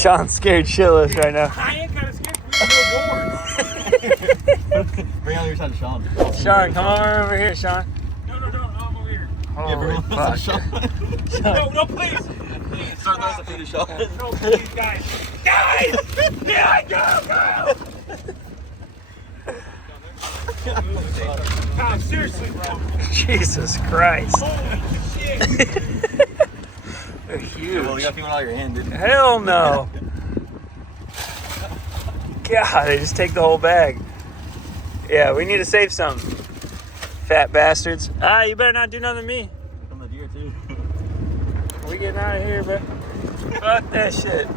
Sean's scared shitless right now. I ain't kind of scared. We have no doors. Bring on your side, Sean. Sean, come on over here, Sean. No, I'm over here. Holy fuck. No, please. Please. Start throwing some food to Sean. No, please, guys. Guys! Yeah, go! Tom, seriously, bro. Jesus Christ. Holy shit. They're huge. Well, you got people out of your hand, dude. Hell no. God, they just take the whole bag. Yeah, we need to save some. Fat bastards. Ah, you better not do nothing to me. From the deer, too. We getting out of here, bro. Fuck that shit.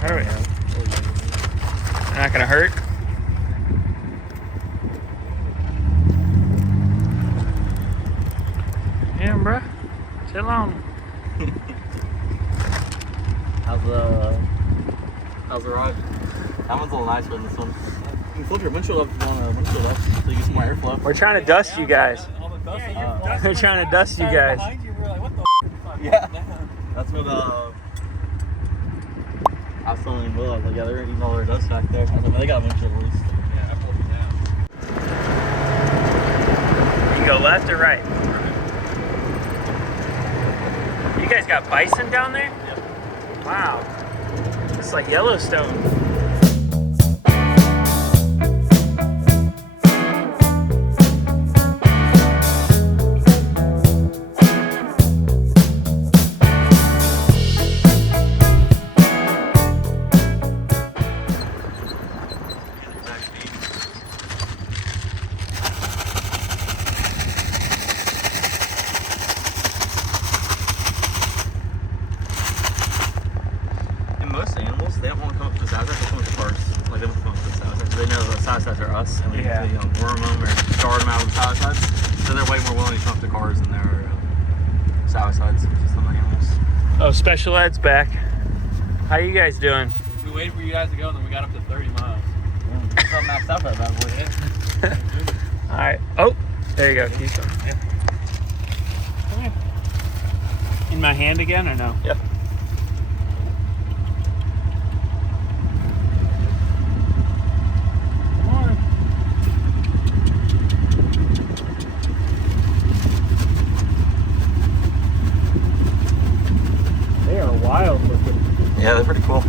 Hurry. They're not gonna hurt. Yeah, bruh. Chill on. How's the ride? That one's a little nicer than this one. You can flip your windshield up if you want to windshield up so you get some more airflow. We're trying to dust you guys. We're trying to dust you guys. Yeah. That's what I was telling Will, I was like, yeah, they're eating all their dust back there. I was like, they got windshield at least. Yeah, I pulled it down. You go left or right? You guys got bison down there? Yep. Wow. It's like Yellowstone. They don't want to come up to the size, they come up to cars. Like, they want to come up to the size. They know the size are us, and we Yeah. need to worm them or guard them out of the size sides. So they're way more willing to come up to cars than they're size sides, just some animals. Oh, Special Ed's back. How you guys doing? We waited for you guys to go, and then we got up to 30 miles. It's not maxed out for that bad boy. All right. Oh, there you go. Keep going. Yeah. Come here. In my hand again or no? Yep. They are wild looking. Yeah, they're pretty cool.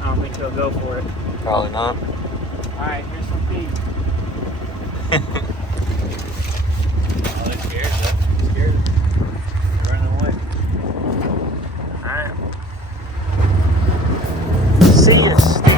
I don't think they'll go for it. Probably not. All right, here's some feed. Oh, they're scared, though. Scared. They're running away. All right. See ya, Sticky.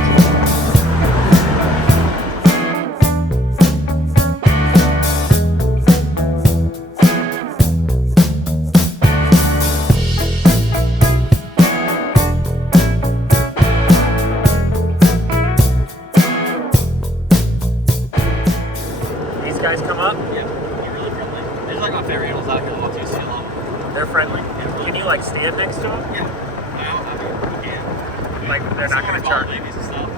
Guys come up? Yeah, they're really friendly. They're like my favorite animals out here. Once you see them. They're friendly. Can you like stand next to them? Yeah. Yeah. Like they're not gonna charge. Babies and stuff.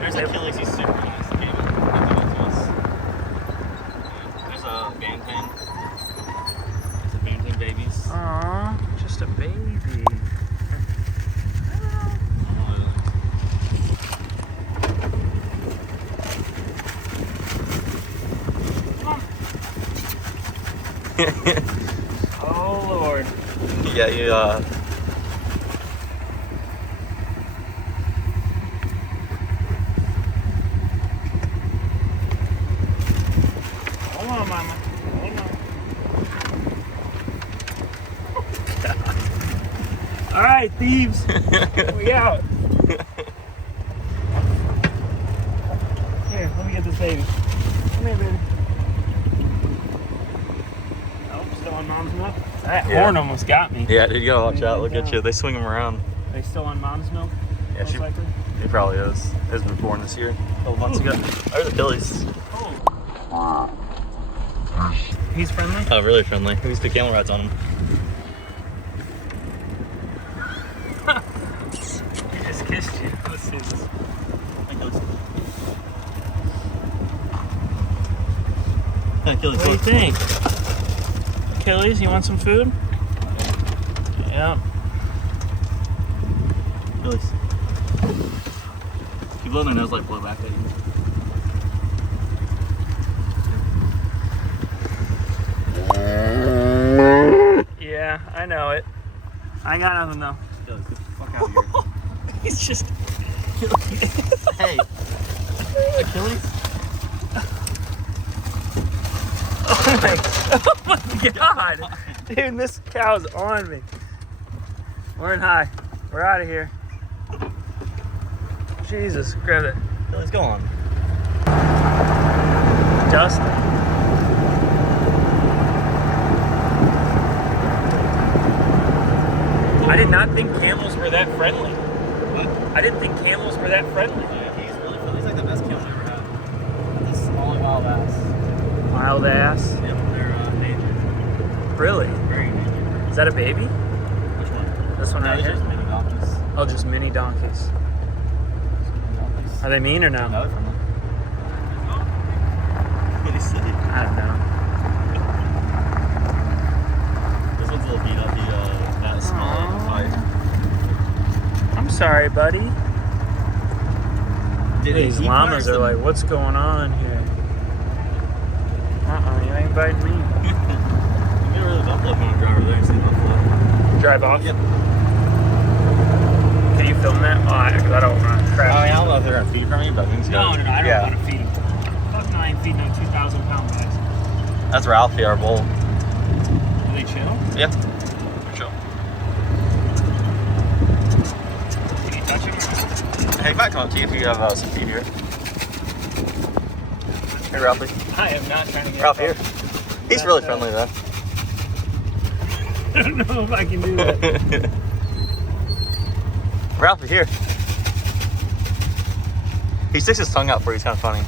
There's Achilles. He's super nice. He came and did that to us. There's a bantam. There's a bantam babies. Aww, just a baby. Oh Lord. Yeah, you Hold on, Mama. Hold on. All right, thieves. We out. Here, let me get this baby. Come here, baby. Oh, still on mom's milk? That horn almost got me. Yeah, dude, you gotta watch out. Look at you. They swing them around. They still on mom's milk? Yeah, Most likely? He probably is. He was born this year. A couple months ago. There's Achilles. Oh. He's friendly? Oh, really friendly. We used to camel rides on him. He just kissed you. Let's see this. Achilles, What do you look. think? Achilles, you want some food? Yeah. Achilles. If you blow their nose, like blow back at you. Yeah, I know it. I got nothing though. Achilles, get the fuck out of here. He's just. Hey. Achilles? Oh my god! Dude, this cow's on me. We're in high. We're out of here. Jesus, grab it. Achilles, go on. Dustin. I did not think camels were that friendly. What? I didn't think camels were that friendly. Yeah, he's really fun. He's like the best camel I've ever had. This is all wild ass. Wild ass. Yep, they're endangered. Really? Very endangered. Is that a baby? Which one? This one No, right these are here? just mini donkeys. Oh, just mini donkeys. Are they mean or no? No, they're friendly. What do you say? I don't know. This one's a little beat up. He not as small in the fight. I'm sorry, buddy. These he llamas fires are like, what's going on here? You ain't biting me. You never really buffalo kind of driver there. You see buffalo. Drive off? Yep. Can you film that? Oh, because I don't want to crash. I don't know if they're gonna feed from you, but I mean, No, I don't want to feed them. Fuck no, I ain't feeding no 2,000 pound guys. That's Ralphie, our bull. Do they chill? Yep. For sure. Can you touch them? Hey, might come up to you if you have some feed here. Hey, Ralphie. I am not trying to get Ralph here. He's really friendly though. I don't know if I can do that. Ralphie here. He sticks his tongue out for you. He's kind of funny.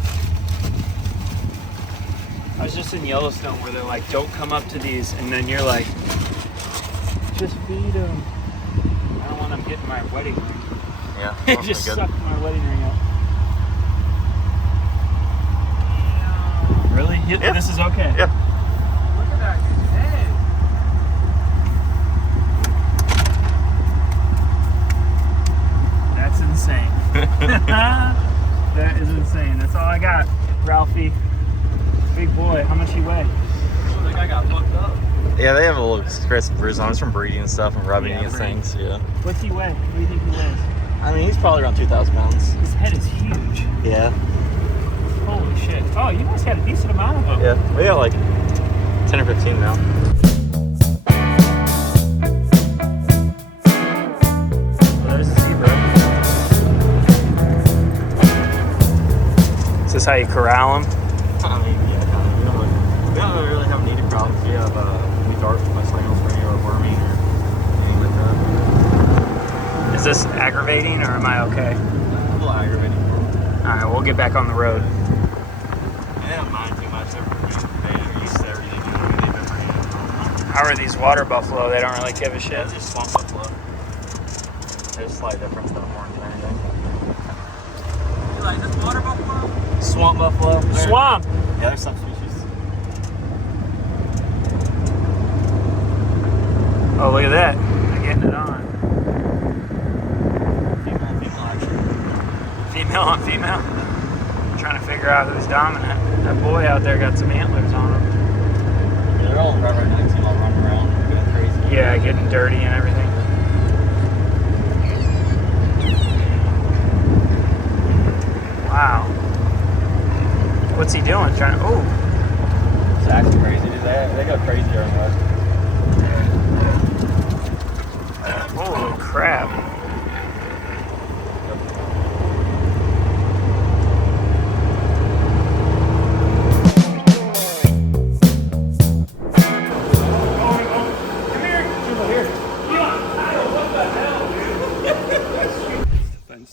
I was just in Yellowstone where they're like, don't come up to these, and then you're like, just feed them. I don't want them getting my wedding ring. Yeah. It that's just pretty sucked my wedding ring out. Really? Yeah. This is okay? Yeah. Look at that head. That's insane. That is insane. That's all I got, Ralphie. Big boy. How much he weigh? Oh, that guy got fucked up. Yeah, they have a little scratch and bruise on. It's from breeding and stuff and rubbing Yeah, these breeding. things. Yeah. What's he weigh? What do you think he weighs? I mean, he's probably around 2,000 pounds. His head is huge. Yeah. Holy shit. Oh, you must have a decent amount of them. Yeah. We got like 10 or 15 now. Well, there's a zebra. Is this how you corral them? I mean, yeah, kind of. We don't really have needed problems. We have we dart by snail spray or worming or anything like that. Is this aggravating or am I okay? A little aggravating for them. Alright, we'll get back on the road. They don't mind too much. They're used to everything. You know, they've been breeding for a long time. How are these water buffalo? They don't really give a shit. It's just swamp buffalo. There's a slight difference in the horns and everything. You like this water buffalo? Swamp buffalo. Swamp! Yeah, there's some species. Oh, look at that. They're getting it on. Female actually. Female on female. Trying to figure out who's dominant. That boy out there got some antlers on him. Yeah, they're all right now. You see them all running around going crazy. Yeah, getting dirty and everything. Wow. What's he doing? Trying to. Oh. It's actually crazy. Dude. They go crazy during that. Holy crap.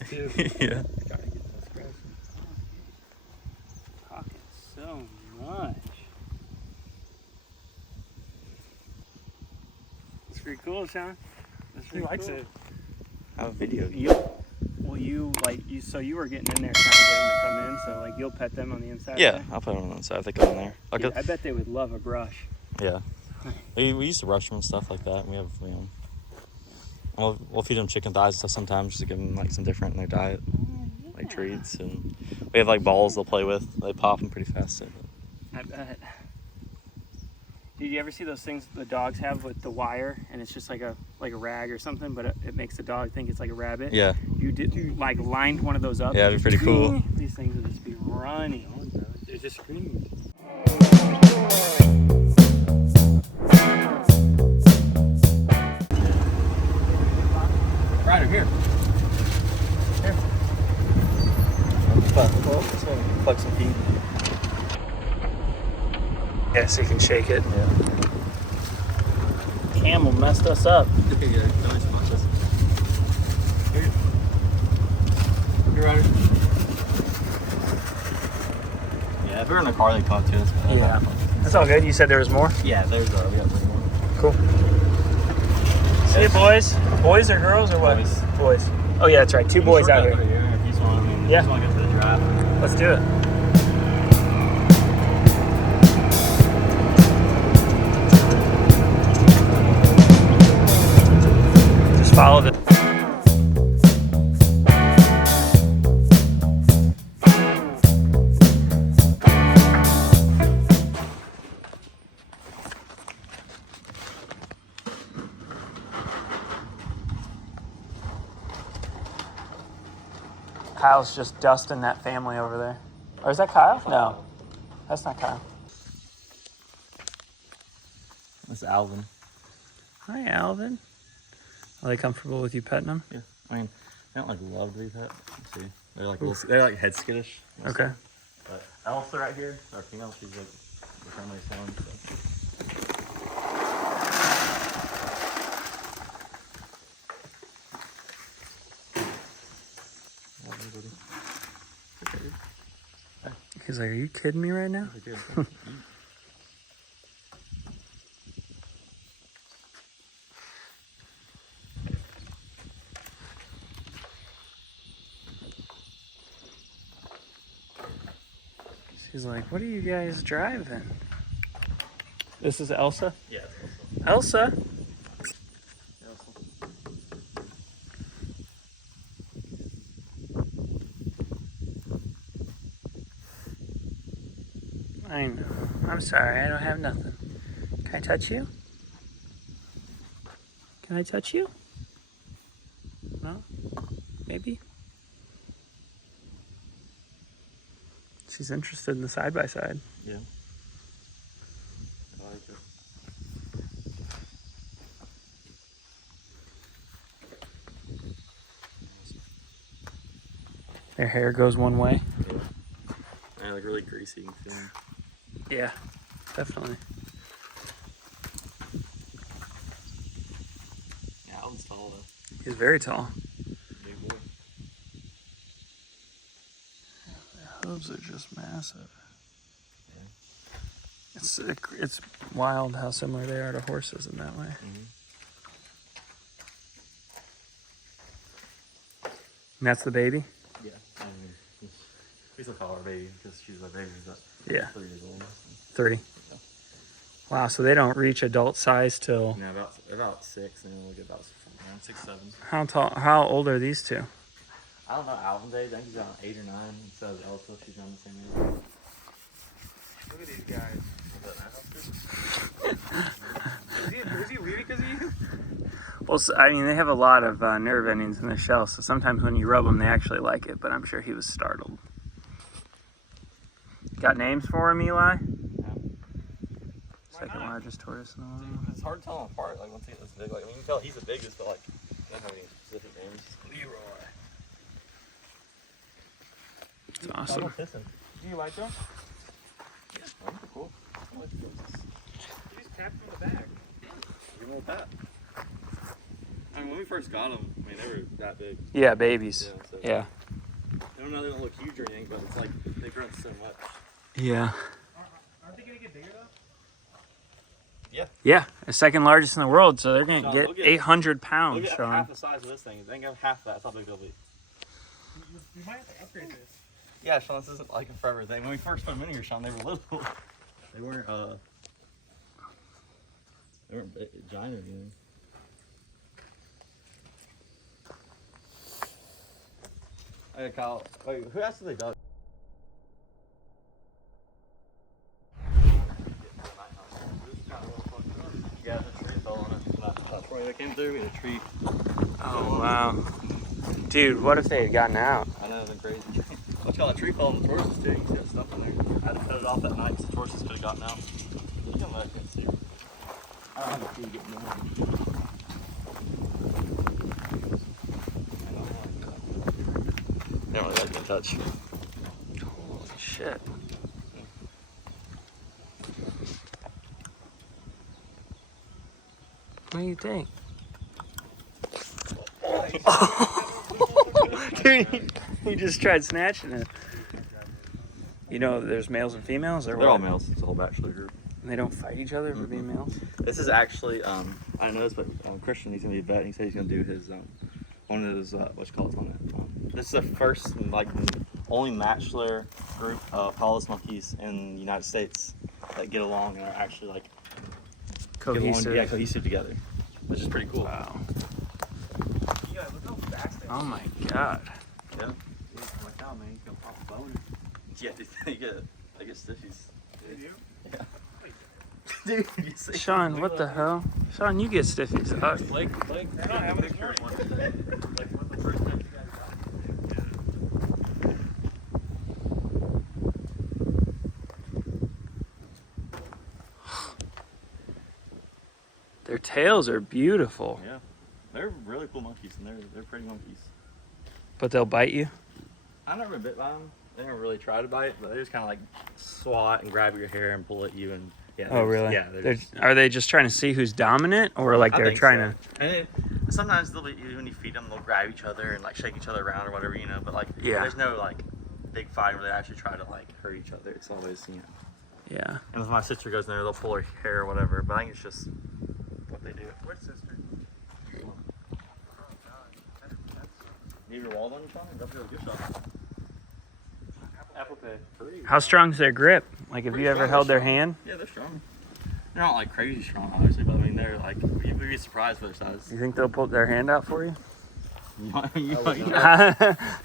Too. Yeah. Talking so much. It's pretty cool, Sean. That's pretty cool. I have a video. Well, you so you were getting in there trying to get them to come in, so like you'll pet them on the inside? Yeah, there? I'll put them on the inside if they come in there. Dude, I bet they would love a brush. Yeah. We used to rush them and stuff like that. We have, we'll feed them chicken thighs and stuff sometimes just to give them like some different in their diet, like treats. And we have like balls they'll play with. They pop them pretty fast. So. I bet. Did you ever see those things the dogs have with the wire, and it's just like a rag or something, but it makes the dog think it's like a rabbit? Yeah. You like lined one of those up? Yeah, it'd be pretty cool. These things would just be running. They're just screaming. Right here. Here. Plug some feet. Yeah, so you can shake it. Yeah. Camel messed us up. Here, Ryder. Yeah, if we were in a car, they'd talk to us. Yeah. That's all good. You said there was more? Yeah, we got three more. Cool. See you, boys. Boys or girls or what? Boys. Oh, yeah, that's right. Two boys out here. If you just want to Yeah. go to the giraffe. Let's do it. Just follow the... Kyle's just dusting that family over there. Or is that Kyle? No, that's not Kyle. That's Alvin. Hi, Alvin. Are they comfortable with you petting them? Yeah. I mean, they don't like love to be pet. Let's see. They're like head skittish. Okay. But Elsa right here, our female, she's like the family's one. So. He's like, are you kidding me right now? He's like, what are you guys driving? This is Elsa? Yeah, it's Elsa? I know. I'm sorry, I don't have nothing. Can I touch you? Can I touch you? No? Maybe? She's interested in the side-by-side. Yeah. I like it. Their hair goes one way. Yeah. They're like really greasy and thin. Yeah, definitely. Yeah, Alvin's tall though. He's very tall. Big boy. The hooves are just massive. Yeah. It's wild how similar they are to horses in that way. Mm-hmm. And that's the baby? Yeah. I mean, we still call her baby because she's a baby, but Yeah. 3 years old. 3. Yeah. Wow, so they don't reach adult size till... Yeah, about 6, and then we'll get about around 6, 7. How tall? How old are these two? I don't know Alvin's age. I think he's around 8 or 9. And so is Elsa. She's around the same age. Look at these guys. Is he leaving because of you? Well, I mean, they have a lot of nerve endings in their shell, so sometimes when you rub them, they actually like it, but I'm sure he was startled. Got names for him, Eli? Second largest tortoise in the world. It's hard to tell them apart. Like once he gets big, like I mean, you can tell he's the biggest, but like I don't have any specific names. Leroy. It's awesome. Do you like them? Yeah, they're cool. I like those. You just tap them on the back. Give them a pat. I mean, when we first got them, I mean, they were that big. Yeah, babies. Yeah. So Yeah. I don't know, they don't look huge or anything, but it's like they've grown so much. Yeah. Aren't they gonna get bigger though? Yeah. Yeah, the second largest in the world, so they're going to No, get look at- 800 pounds. Look at Sean. half the size of this thing. They can have half that. That's how big they'll be. We might have to upgrade this. Yeah, Sean, this isn't like a forever thing. When we first put them in here, Sean, they were little. They weren't giant or anything. Hey, Kyle. Wait, who asked if they dug? Yeah, the tree fell on it. That's where they came through. We had a tree. Oh, wow. Dude, what if they had gotten out? I know, they're crazy. What's called a tree fell on the tortoises too. You can see that stuff in there. I had to cut it off that night because the tortoises could have gotten out. You can let it see. I don't have a key to get more. They don't really like to touch. Holy shit. What do you think? Dude, he just tried snatching it. You know, there's males and females, or They're what? all males. It's a whole bachelor group. And they don't fight each other for being males? This is actually, I didn't know this, but Christian, he's gonna be a vet. He said he's gonna do his, one of his, what's called on it. This is the first, like, only bachelor group of collarless monkeys in the United States that get along and are actually like Cohesive. Yeah, cohesive together, which is pretty cool. Wow. Yeah, look how fast they Oh my god. Yeah. like out, man. You can pop a bone. Yeah, they get stiffies. They do? Yeah. Dude, you see? Sean, what the hell? Sean, you get stiffies. Blake, I don't have this morning. Their tails are beautiful, Yeah, they're really cool monkeys, and they're pretty monkeys. but they'll bite you. I've never been bit by them. They never really try to bite, but they just kind of like swat and grab your hair and pull at you, and yeah. Oh, really? Yeah. Are they just trying to see who's dominant, or like I they're think trying so. And sometimes they'll be, when you feed them, they'll grab each other and like shake each other around or whatever, you know. But like, Yeah. there's no like big fight where they actually try to like hurt each other. It's always, you know. to? Yeah. And if my sister goes in there, they'll pull her hair or whatever. But I think it's just what they do. Which sister? You have your wallet on, Sean? That's a good shot. Apple Pay. Free. How strong's their grip? Like, have Pretty you ever strong, held their strong. hand? Yeah, they're strong. They're not like crazy strong, obviously, but I mean, they're like, you'd be surprised for their size. You think they'll put their hand out for you? I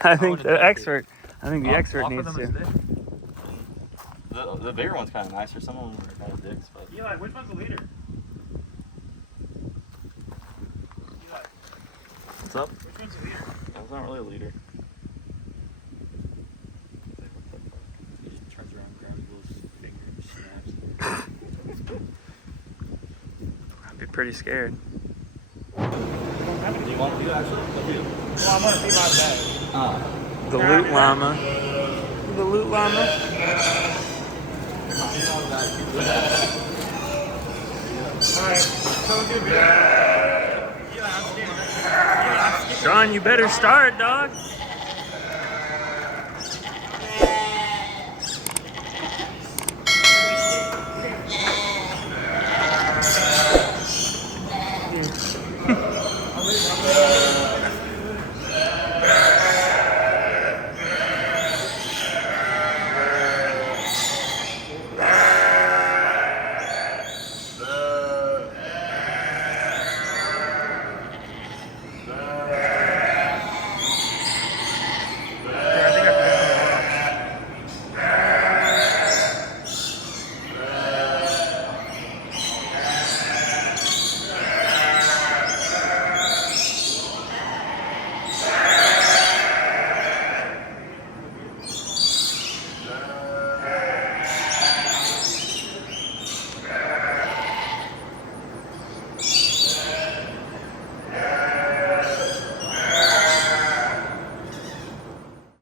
I think the expert. I think the expert needs to. The bigger one's kind of nicer. Some of them are kind of dicks, but Eli, which one's the leader? Eli, what's up? which one's the leader? That's not really a leader. He just turns around, grabs his finger, snaps. I'd be pretty scared. Do you want to do actually? Well, I'm gonna see my bag. The loot llama. The loot llama. Alright, so good, man. Eli, I'm scared. Sean, you better start, dog.